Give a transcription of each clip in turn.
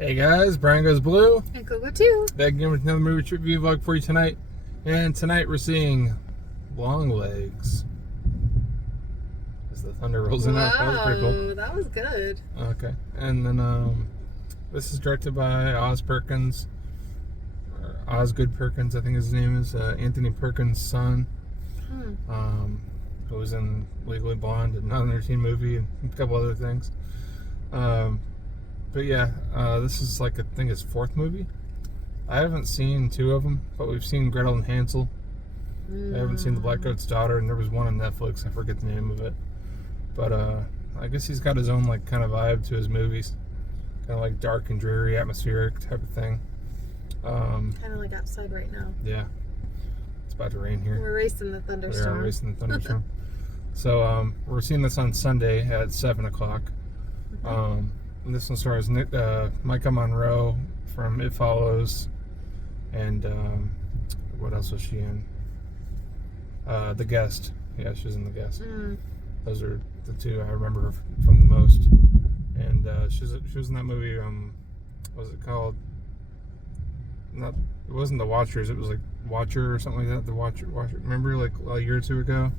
Hey guys, Brian Goes Blue. And Coco too. Back again with another movie trip review vlog for you tonight. And tonight we're seeing Longlegs. As the thunder rolls in out. That was pretty cool. That was good. Okay. And then this is directed by Oz Perkins. Or Osgood Perkins, I think his name is. Anthony Perkins' son. Who was in Legally Blonde, another teen movie, and a couple other things. But yeah, this is like, I think his fourth movie. I haven't seen two of them, but we've seen Gretel and Hansel. I haven't seen The Black Goat's Daughter, and there was one on Netflix. I forget the name of it. But I guess he's got his own like kind of vibe to his movies. Kind of like dark and dreary, atmospheric type of thing. Kind of like outside right now. Yeah. It's about to rain here. We're racing the thunderstorm. We are racing the thunderstorm. So we're seeing this on Sunday at 7 o'clock. And this one stars Micah Monroe from It Follows, and what else was she in? The Guest. Yeah, she was in The Guest. Those are the two I remember from the most. And she was in that movie. What was it called? It wasn't The Watchers. It was like Watcher or something like that. The Watcher. Remember, like a year or two ago,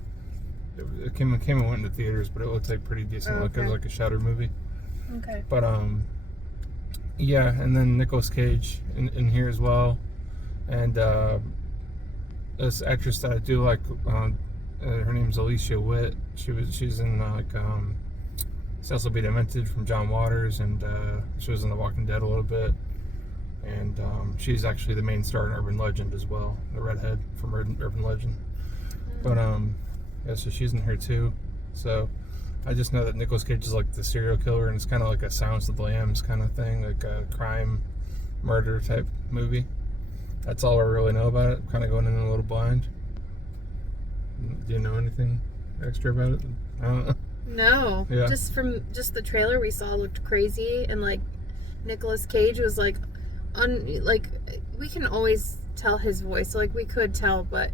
it came and went into theaters, but it looked like pretty decent. Oh, okay. Like it was like a Shudder movie. Okay. But yeah, and then Nicolas Cage in here as well, and this actress that I do like, her name's Alicia Witt. She's in Cecil B. Demented from John Waters, and she was in The Walking Dead a little bit, and she's actually the main star in Urban Legend as well, the redhead from Urban Legend. But yeah, so she's in here too. So I just know that Nicolas Cage is like the serial killer, and it's kind of like a Silence of the Lambs kind of thing, like a crime, murder type movie. That's all I really know about it. Kind of going in a little blind. Do you know anything extra about it? I don't know. No. Yeah. Just from the trailer we saw looked crazy, and like Nicolas Cage was like, we can always tell his voice, so like we could tell, but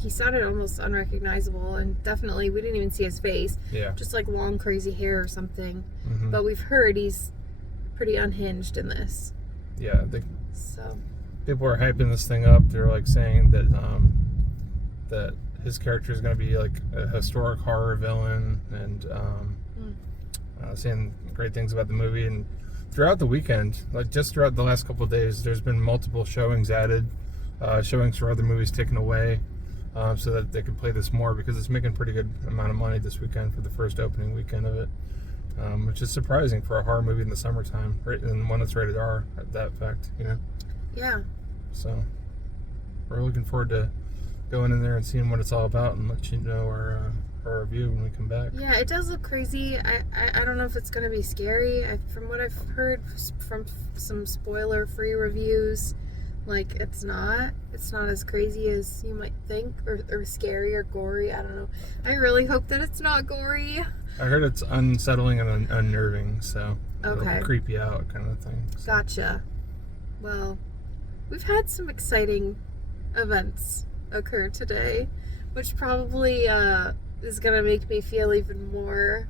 he sounded almost unrecognizable, and definitely we didn't even see his face. Yeah. Just like long crazy hair or something. But we've heard he's pretty unhinged in this. Yeah. So People are hyping this thing up. They're like saying that that his character is going to be like a historic horror villain, and saying great things about the movie. And throughout the weekend, like just throughout the last couple of days, there's been multiple showings added, showings for other movies taken away, so that they can play this more, because it's making a pretty good amount of money this weekend for the first opening weekend of it, which is surprising for a horror movie in the summertime, right? And one that's rated R at that fact, you know? yeah. So we're looking forward to going in there and seeing what it's all about, and let you know our review when we come back. Yeah, it does look crazy. I don't know if it's gonna be scary. From what I've heard from some spoiler-free reviews, like it's not as crazy as you might think, or scary or gory. I don't know. I really hope that it's not gory. I heard it's unsettling and unnerving, so Okay. it'll creep you out, kind of thing. So. Gotcha. Well, we've had some exciting events occur today, which probably is gonna make me feel even more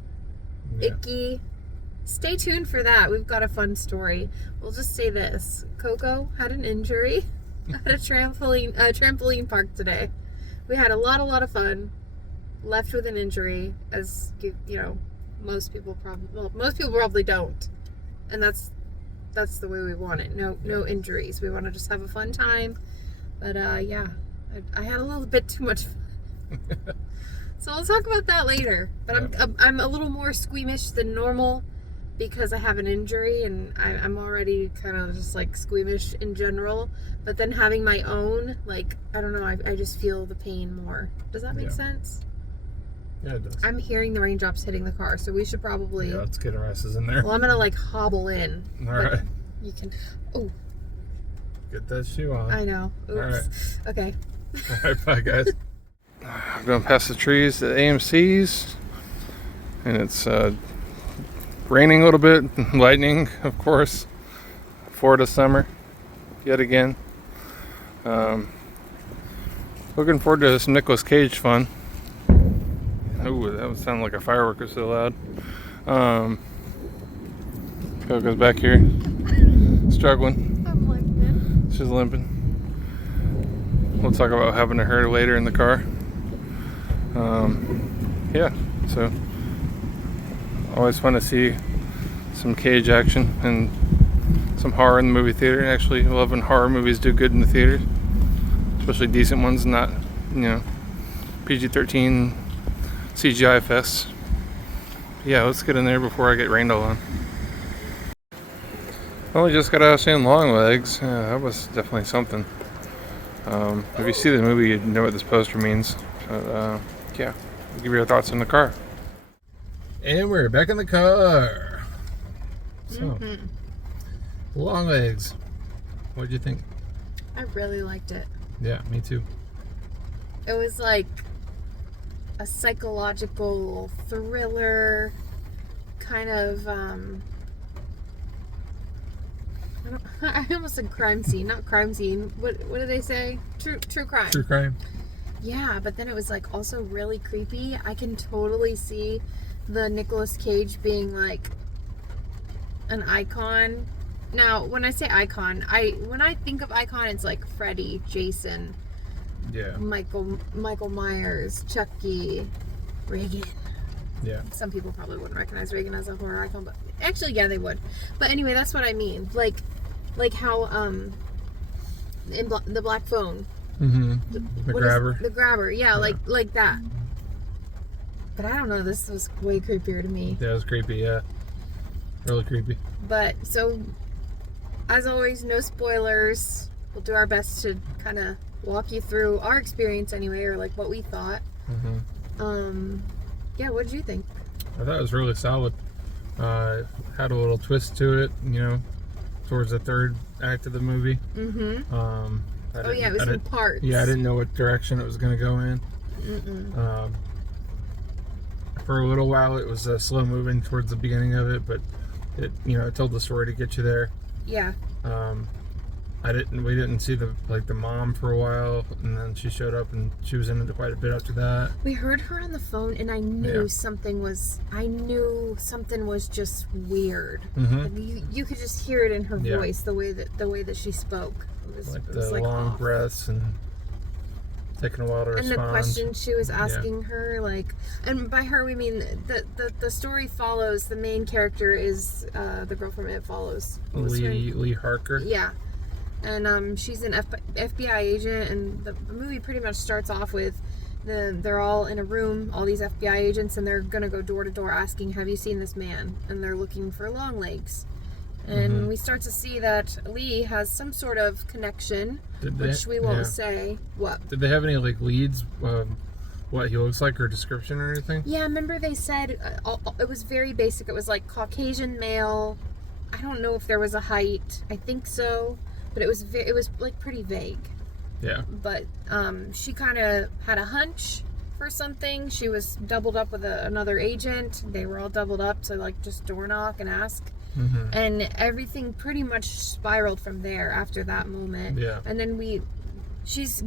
icky. Stay tuned for that. We've got a fun story. We'll just say this: Coco had an injury at a trampoline park today. We had a lot of fun. Left with an injury, as you know, most people probably don't, and that's the way we want it. No injuries. We want to just have a fun time. But yeah, I had a little bit too much fun. So we'll talk about that later. But I'm a little more squeamish than normal because I have an injury, and I'm already kind of just like squeamish in general. But then having my own, like, I don't know, I just feel the pain more. Does that make sense? Yeah, it does. I'm hearing the raindrops hitting the car, so we should probably... Yeah, let's get our asses in there. Well, I'm gonna like hobble in. All right. You can... Oh. Get that shoe on. I know. Oops. All right. Okay. All right, bye guys. I'm going past the trees at AMC's, and it's raining a little bit, lightning, of course. Florida summer, yet again. Looking forward to some Nicolas Cage fun. Ooh, that would sound like a firework was so loud. Coco's back here. struggling. I'm limping. She's limping. We'll talk about what happened to her later in the car. Yeah, so always fun to see some cage action and some horror in the movie theater. Actually, I love when horror movies do good in the theaters, especially decent ones, not, PG-13 CGI fests. Yeah, let's get in there before I get rained on. Well, we just got out of seeing Longlegs. That was definitely something. If you see the movie, you know what this poster means. But, yeah, we'll give you our thoughts in the car. And we're back in the car. So, Longlegs. What'd you think? I really liked it. Yeah, me too. It was like a psychological thriller, kind of, I almost said crime scene, not crime scene. What do they say? True crime. True crime. Yeah, but then it was like also really creepy. I can totally see the Nicolas Cage being like an icon. Now, when I say icon, when I think of icon, it's like Freddy, Jason, Yeah. Michael Myers, Chucky, Reagan. Yeah. Some people probably wouldn't recognize Reagan as a horror icon, but actually, yeah, they would. But anyway, that's what I mean. Like how in the Black Phone. Mm-hmm. The What grabber. the grabber, yeah, like that. But I don't know. This was way creepier to me. Yeah, it was creepy. Yeah, really creepy. But so, as always, no spoilers. We'll do our best to kind of walk you through our experience anyway, or like what we thought. Yeah, what did you think? I thought it was really solid. Had a little twist to it, towards the third act of the movie. It was in parts. Yeah, I didn't know what direction it was going to go in. For a little while, it was slow moving towards the beginning of it, but it told the story to get you there. Yeah. We didn't see the mom for a while, and then she showed up and she was in it quite a bit after that. We heard her on the phone, and I knew something was just weird. You could just hear it in her voice, the way that she spoke. It was the long off. breaths and taking a while to respond. And the questions she was asking her, and by her we mean the story follows. The main character is the girl from It Follows. Lee Harker. Yeah. And she's an FBI agent, and the movie pretty much starts off with they're all in a room, all these FBI agents, and they're gonna go door to door asking, "Have you seen this man?" And they're looking for Longlegs. And we start to see that Lee has some sort of connection, which we won't say. What? Did they have any leads? What he looks like or description or anything? Yeah, remember they said it was very basic. It was like Caucasian male. I don't know if there was a height. I think so. But it was pretty vague. Yeah. But she kind of had a hunch for something. She was doubled up with another agent. They were all doubled up to just door knock and ask. And everything pretty much spiraled from there after that moment. Yeah. And then she's,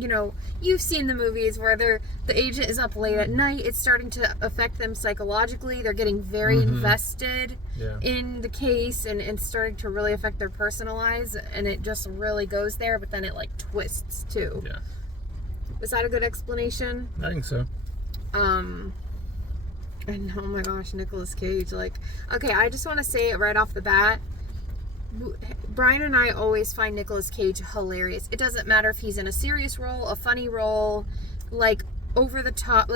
you've seen the movies where the agent is up late at night. It's starting to affect them psychologically. They're getting very invested in the case, and it's starting to really affect their personal lives, and it just really goes there, but then it twists too. Yeah. Was that a good explanation? I think so. And oh my gosh, Nicolas Cage. Okay, I just want to say it right off the bat. Brian and I always find Nicolas Cage hilarious. It doesn't matter if he's in a serious role, a funny role, over the top.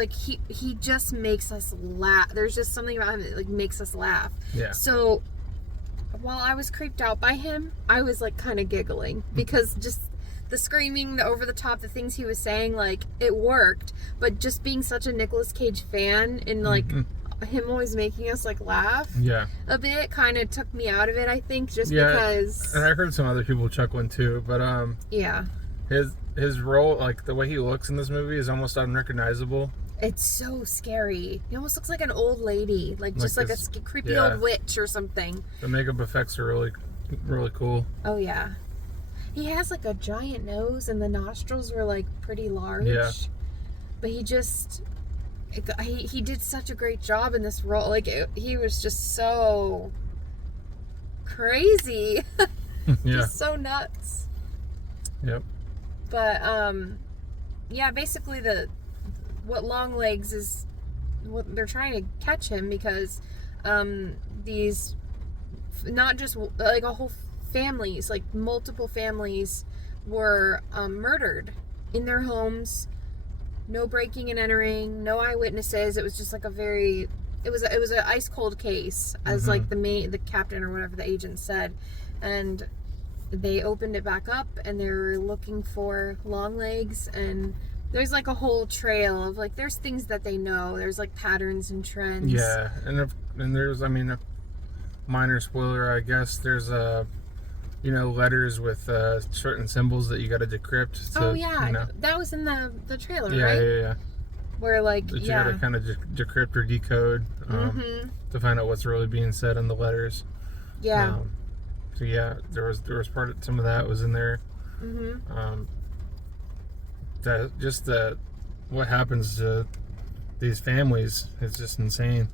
He just makes us laugh. There's just something about him that makes us laugh. Yeah. So while I was creeped out by him, I was kind of giggling because just the screaming, the over the top, the things he was saying, it worked. But just being such a Nicolas Cage fan and him always making us laugh a bit kind of took me out of it, I think, just because. And I heard some other people chuckling too, but his role, the way he looks in this movie is almost unrecognizable. It's so scary. He almost looks like an old lady, just like a creepy old witch or something. The makeup effects are really, really cool. Oh yeah. He has a giant nose, and the nostrils were pretty large. Yeah. But he did such a great job in this role. He was just so crazy. Yeah. Just so nuts. Yep. But yeah, basically what Longlegs is, what they're trying to catch him because these, not just like a whole families, like multiple families were murdered in their homes. No breaking and entering, no eyewitnesses. It was just like it was an ice cold case, as like the captain or whatever the agent said, and they opened it back up and they were looking for Longlegs, and there's like a whole trail of like, there's things that they know. There's like patterns and trends. Yeah, and there's, I mean, a minor spoiler, I guess. There's letters with certain symbols that you got to decrypt. Oh yeah, you know. that was in the trailer, Yeah, right? yeah. Where like That you got to kind of decrypt or decode to find out what's really being said in the letters. Yeah. So yeah, there was some of that was in there. What happens to these families is just insane.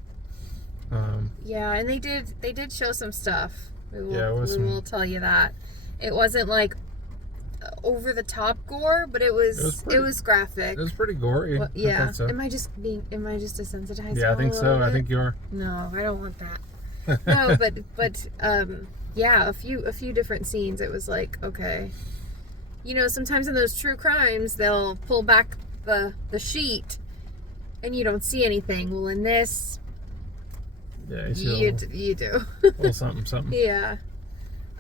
Yeah, and they did show some stuff. We will tell you that. It wasn't like over the top gore, but it was graphic. It was pretty gory. Well, yeah. I thought so. Am I just desensitized? Yeah, I think so. I think you are. No, I don't want that. No, but yeah, a few different scenes. It was like, okay. Sometimes in those true crimes, they'll pull back the sheet and you don't see anything. Well, in this, yeah, you do. Little something. Yeah.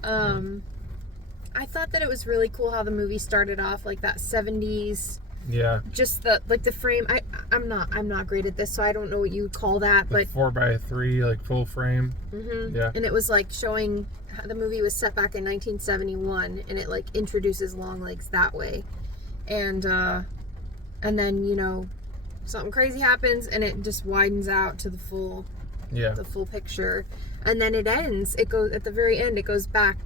I thought that it was really cool how the movie started off like that 70s. Yeah. Just the frame. I'm not great at this, so I don't know what you would call that, but 4x3 like full frame. Yeah. And it was like showing the movie was set back in 1971, and it like introduces Longlegs that way, and then something crazy happens, and it just widens out to the full picture, and then it ends. It goes at the very end. It goes back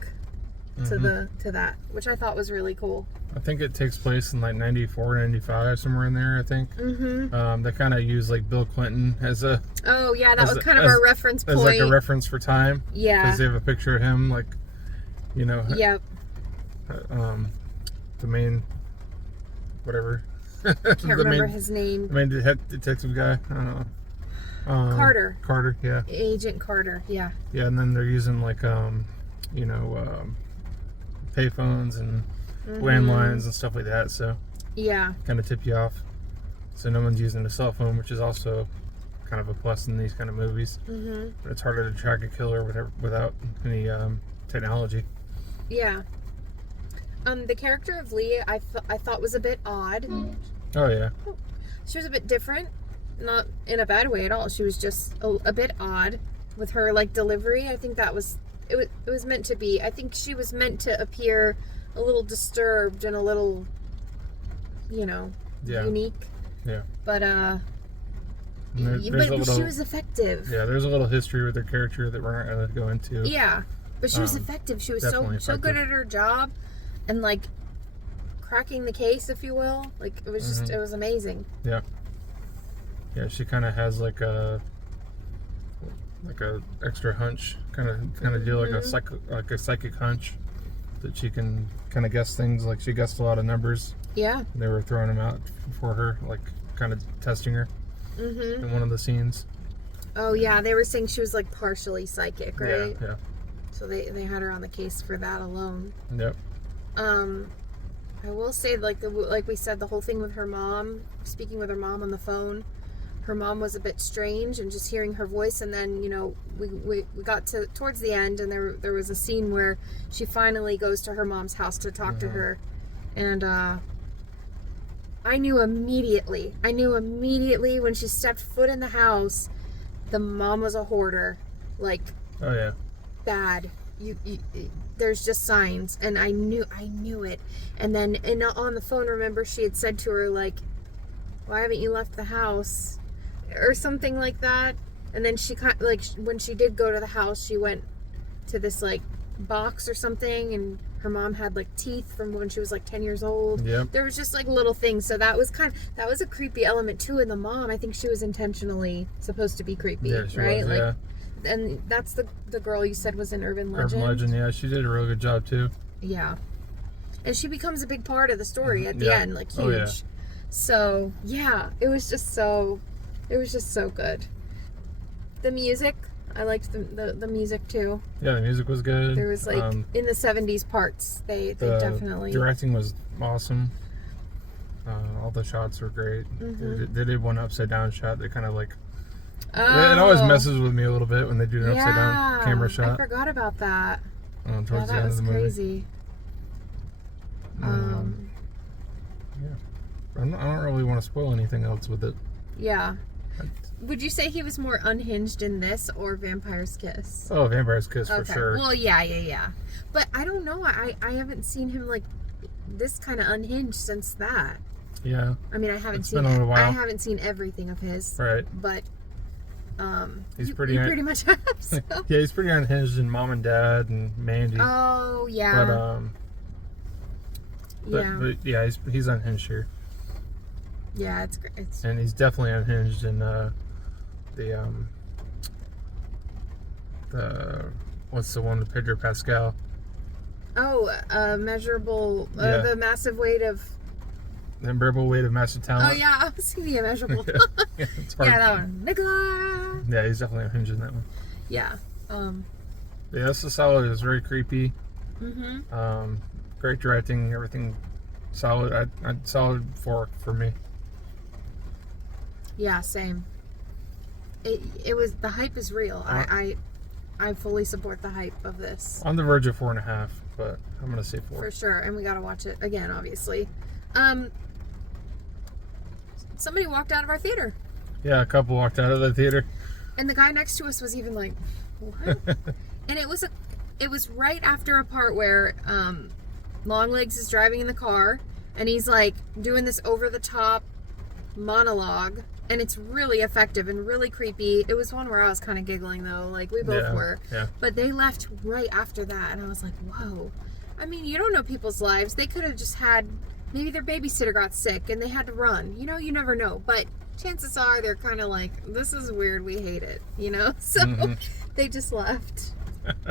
to that, which I thought was really cool. I think it takes place in like 94, 95, somewhere in there, I think. They kind of use like Bill Clinton as a... Oh, yeah, that was kind of our reference point. As like a reference for time. Yeah. Because they have a picture of him, like, Yep. The main... whatever. Can't remember his name. The main detective guy. I don't know. Carter. Carter, yeah. Agent Carter, yeah. Yeah, and then they're using like, payphones and landlines and stuff like that, so yeah, kind of tip you off, so no one's using a cell phone, which is also kind of a plus in these kind of movies. But it's harder to track a killer without any technology. Yeah. The character of Lee, I thought was a bit odd. Oh yeah. She was a bit different, not in a bad way at all. She was just a bit odd with her like delivery. I think that was it was meant to be. I think she was meant to appear a little disturbed and a little, unique. Yeah. But she was effective. Yeah, there's a little history with her character that we're not going to go into. Yeah, but she was effective. She was so good at her job, and like cracking the case, if you will. Like it was just it was amazing. Yeah. Yeah, she kind of has like a extra hunch kind of deal, like a psychic hunch that she can kind of guess things. Like she guessed a lot of numbers. Yeah. They were throwing them out for her, like kind of testing her in one of the scenes. Oh yeah, they were saying she was like partially psychic, right? Yeah. So they had her on the case for that alone. Yep. I will say, like we said, the whole thing with her mom, speaking with her mom on the phone. Her mom was a bit strange, and just hearing her voice, and then we got towards the end, and there was a scene where she finally goes to her mom's house to talk to her, and I knew immediately when she stepped foot in the house, the mom was a hoarder, like, oh yeah, bad. You there's just signs, and I knew it. And then on the phone, remember, she had said to her, like, why haven't you left the house? Or something like that. And then she when she did go to the house, she went to this like box or something, and her mom had like teeth from when she was like 10 years old. Yep. There was just like little things. So that was a creepy element too in the mom. I think she was intentionally supposed to be creepy, yeah, she right? was, like yeah. and that's the girl you said was in Urban Legend. Urban Legend, yeah, she did a really good job too. Yeah, and she becomes a big part of the story at the end, like huge. Oh, yeah. So yeah, it was just so good. The music, I liked the music too. Yeah, the music was good. There was like in the 70s parts. They definitely. Directing was awesome. All the shots were great. Mm-hmm. They did one upside down shot that kind of like. It always messes with me a little bit when they do an upside down camera shot. I forgot about that. Towards that the end was of the movie. crazy. Yeah. I don't really want to spoil anything else with it. Yeah. Would you say he was more unhinged in this or Vampire's Kiss? Oh, Vampire's Kiss for sure. Well, yeah. But I don't know. I haven't seen him like this kind of unhinged since that. Yeah. I mean, I haven't It's seen. been a little while. I haven't seen everything of his. Right. But he's you pretty much have. So. Yeah, he's pretty unhinged in Mom and Dad and Mandy. Oh yeah. But yeah, he's unhinged here. Yeah, it's great. And he's definitely unhinged in the what's the one with Pedro Pascal? Oh, measurable. Yeah. The massive weight of. The unbearable weight of massive talent. Oh yeah, I was thinking immeasurable. Yeah, it's hard. Yeah, that one. Nicola. Yeah, he's definitely unhinged in that one. Yeah. Yeah, this is solid. It's very creepy. Mm-hmm. Great directing, everything solid. I'd solid for me. Yeah, same. It was, the hype is real. I fully support the hype of this. On the verge of 4.5, but I'm gonna say 4 for sure. And we gotta watch it again, obviously. Somebody walked out of our theater. Yeah, a couple walked out of the theater. And the guy next to us was even like, what? And it was right after a part where Longlegs is driving in the car and he's like doing this over the top monologue, and it's really effective and really creepy. It was one where I was kind of giggling though, like we both were. Yeah. But they left right after that and I was like, whoa. I mean, you don't know people's lives. They could have just had, maybe their babysitter got sick and they had to run. You know, you never know. But chances are they're kind of like, this is weird, we hate it, you know? So they just left.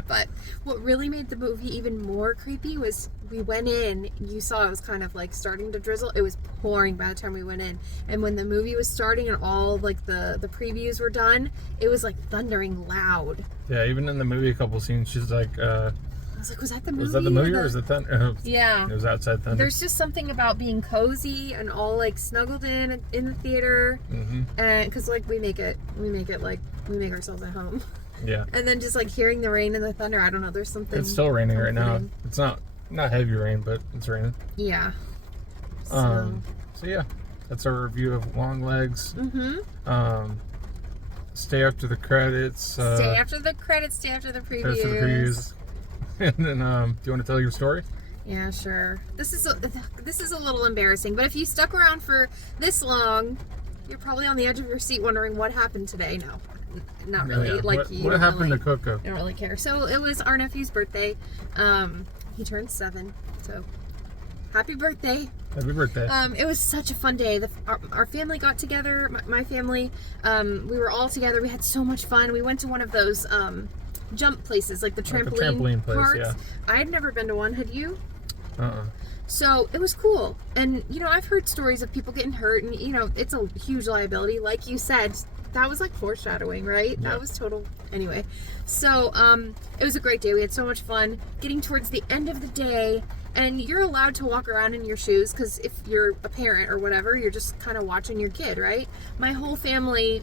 But what really made the movie even more creepy was we went in, you saw it was kind of like starting to drizzle. It was pouring by the time we went in. And when the movie was starting and all like the previews were done, it was like thundering loud. Yeah, even in the movie, a couple scenes, she's like, I was like, was that the movie? Was that the movie or was it thunder? Yeah. It was outside thunder. There's just something about being cozy and all like snuggled in the theater. And because like we make ourselves at home. Yeah. And then just like hearing the rain and the thunder, I don't know, there's something. It's still raining right now. comforting. It's not heavy rain, but it's raining. Yeah. So yeah, that's our review of Longlegs. Stay after the credits. Stay after the credits. Stay after the previews. After the previews. And then, do you want to tell your story? Yeah, sure. This is a little embarrassing, but if you stuck around for this long, you're probably on the edge of your seat wondering what happened today. No, not really. Yeah. Like what happened to Coco? I don't really care. So it was our nephew's birthday. He turned 7. So happy birthday! Happy birthday! It was such a fun day. Our family got together. My family. We were all together. We had so much fun. We went to one of those jump places, like the trampoline place, parks. yeah. I had never been to one. Had you? Uh-uh. So it was cool. And, you know, I've heard stories of people getting hurt and, you know, it's a huge liability. Like you said, that was like foreshadowing, right? Yeah. That was total. Anyway, so it was a great day. We had so much fun getting towards the end of the day. And you're allowed to walk around in your shoes because if you're a parent or whatever, you're just kind of watching your kid, right? My whole family,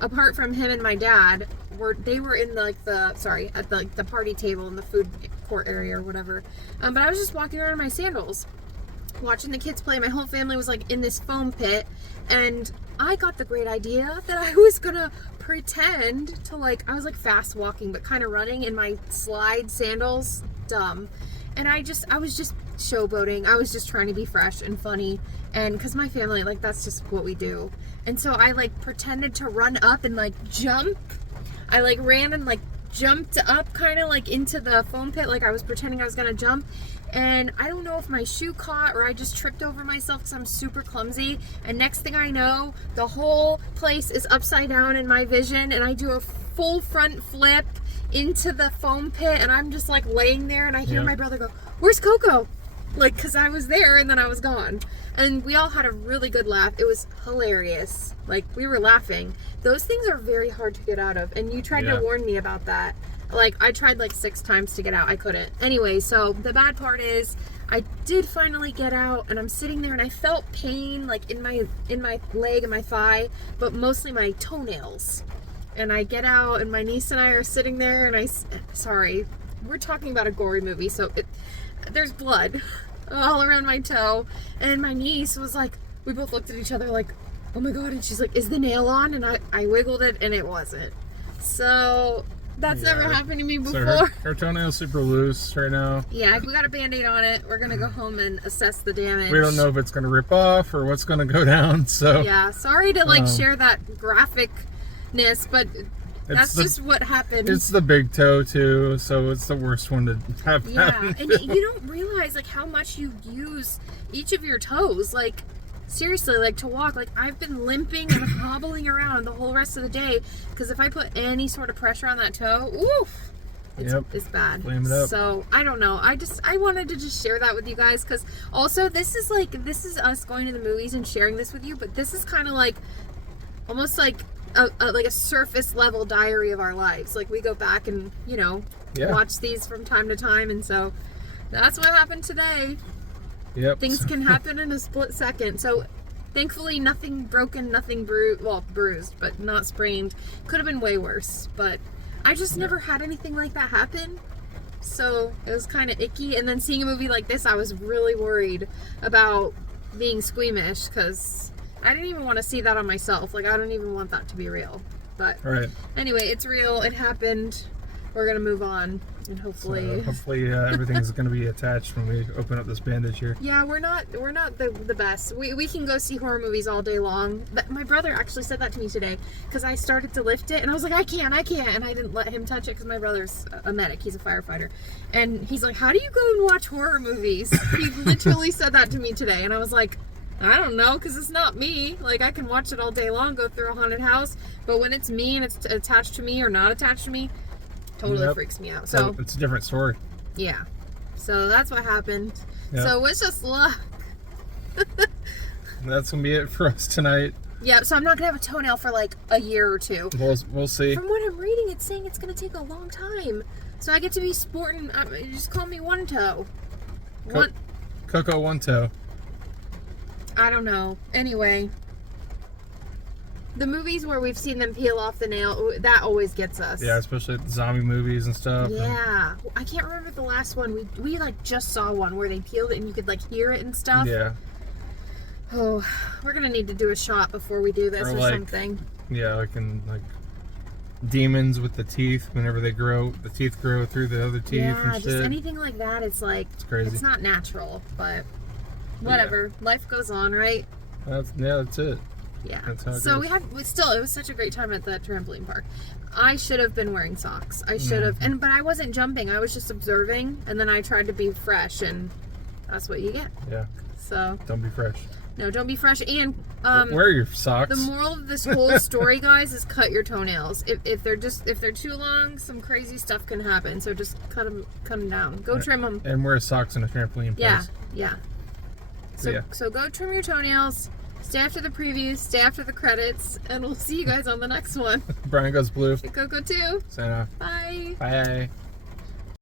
apart from him and my dad, were in at the party table in the food court area or whatever. But I was just walking around in my sandals, watching the kids play. My whole family was like in this foam pit, and I got the great idea that I was gonna pretend to I was like fast walking but kind of running in my slide sandals. Dumb. And I was just showboating. I was just trying to be fresh and funny. And because my family, that's just what we do. And so I pretended to run up and jump. I ran and jumped up kind of into the foam pit. I was pretending I was going to jump. And I don't know if my shoe caught or I just tripped over myself because I'm super clumsy. And next thing I know, the whole place is upside down in my vision. And I do a full front flip into the foam pit, and I'm just like laying there, and I hear my brother go, "Where's Coco?" Like, because I was there and then I was gone. And we all had a really good laugh. It was hilarious. Like, we were laughing. Those things are very hard to get out of. And you tried to warn me about that. Like, I tried like 6 times to get out. I couldn't. Anyway, so the bad part is I did finally get out, and I'm sitting there, and I felt pain like in my leg and my thigh, but mostly my toenails. And I get out, and my niece and I are sitting there, and sorry, we're talking about a gory movie, so there's blood all around my toe, and my niece was like, we both looked at each other like, oh my god, and she's like, is the nail on? And I wiggled it, and it wasn't. So that's never happened to me before. So her toenail's super loose right now. Yeah, we got a band-aid on it. We're gonna go home and assess the damage. We don't know if it's gonna rip off or what's gonna go down, so yeah, sorry to like share that graphicness, but that's just what happened. It's the big toe too, so it's the worst one to have happen. And you don't realize like how much you use each of your toes. Like, seriously, like to walk, like I've been limping and hobbling around the whole rest of the day because if I put any sort of pressure on that toe, oof, it's bad. Flame it up. So I don't know. I wanted to just share that with you guys, because also this is us going to the movies and sharing this with you, but this is kind of like almost like a surface level diary of our lives. Like, we go back and watch these from time to time, and so that's what happened today. Yep. Things can happen in a split second. So thankfully nothing broken, nothing bruised, but not sprained. Could have been way worse, but I just never had anything like that happen. So it was kind of icky. And then seeing a movie like this, I was really worried about being squeamish, because I didn't even want to see that on myself. Like, I don't even want that to be real. But anyway, it's real. It happened. We're going to move on. And hopefully... everything's going to be attached when we open up this bandage here. Yeah, we're not the best. We can go see horror movies all day long. But my brother actually said that to me today, because I started to lift it, and I was like, I can't. And I didn't let him touch it, because my brother's a medic. He's a firefighter. And he's like, how do you go and watch horror movies? He literally said that to me today. And I was like, I don't know, because it's not me. Like, I can watch it all day long, go through a haunted house, but when it's me and it's attached to me or not attached to me, totally freaks me out. So it's a different story. Yeah. So that's what happened. Yep. So it's just luck. That's gonna be it for us tonight. Yeah, so I'm not gonna have a toenail for like a year or two. We'll see. From what I'm reading, it's saying it's gonna take a long time. So I get to be sporting. Just call me one toe. Coco one toe. I don't know. Anyway, the movies where we've seen them peel off the nail, that always gets us. Yeah, especially the zombie movies and stuff. Yeah. I can't remember the last one. We like just saw one where they peeled it and you could like hear it and stuff. Yeah. Oh, we're gonna need to do a shot before we do this or something. Yeah, like demons with the teeth. Whenever they grow, the teeth grow through the other teeth and shit. Just anything like that. It's like, it's crazy. It's not natural, but whatever. Yeah. Life goes on, right? That's it. Yeah. That's how it so goes. It was such a great time at the trampoline park. I should have been wearing socks. I should have, but I wasn't jumping. I was just observing, and then I tried to be fresh, and that's what you get. Yeah. So don't be fresh. No, don't be fresh. And wear your socks. The moral of this whole story, guys, is cut your toenails. If they're too long, some crazy stuff can happen. So just cut them down. Go trim them. And wear socks in a trampoline place. Yeah. So go trim your toenails. Stay after the previews. Stay after the credits, and we'll see you guys on the next one. Brian goes blue. Coco too. Sign off. Bye. Bye.